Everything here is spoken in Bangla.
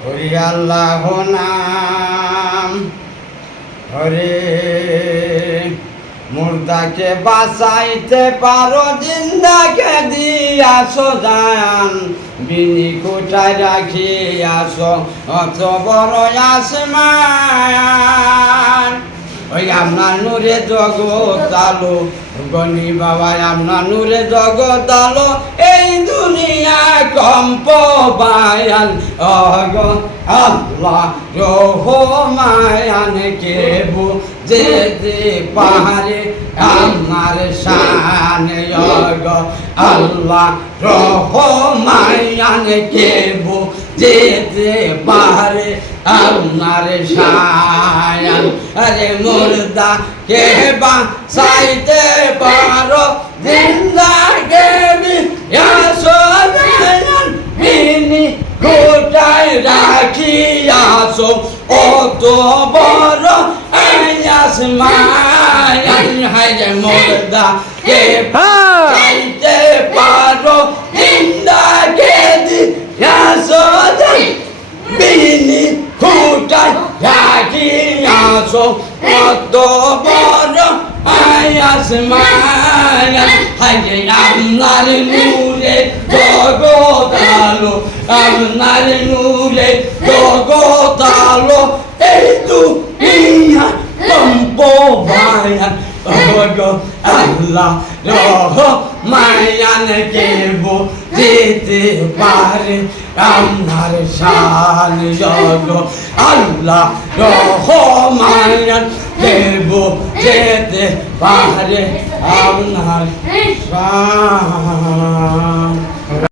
হরি আল্লাহ নাম হরে মুর্দাকে বাঁচাইতে পারো জিন্দাকে দিয়াছো জান বিনি কোটায় রাখিয়াছো অত বড় আসমান ওই আপনার নূরে জগৎ আলো গনি বাবা আপনার নূরে জগৎ আলো এই দুনিয়া কম্প বায়ান অগ আল্লাহ রহমান কে বুঝতে পারে আমার শান অগ আল্লাহ রহমান কে বুঝতে পারে আমার শান আরে মুর্দা কে বাঁচাইতে পারো জিন্দাকে দিয়াছো জান বিনি কোটায় রাখিয়াছো অত বড় আসমান হায় মুর্দা কে বাঁচাইতে পারো জিন্দাকে দিয়াছো জান বিনি কোটায় রাখিয়াছো অত বড় আসমান হায় আপনার নূরে জগৎ আলো আপনার নূরে জগৎ আলো এই দুনিয়া কম্প বায়ান আল্লাহ রহমান কে বুঝতে পারে আমার শান আল্লাহ রহমান কে বুঝতে পারে আপনার শান।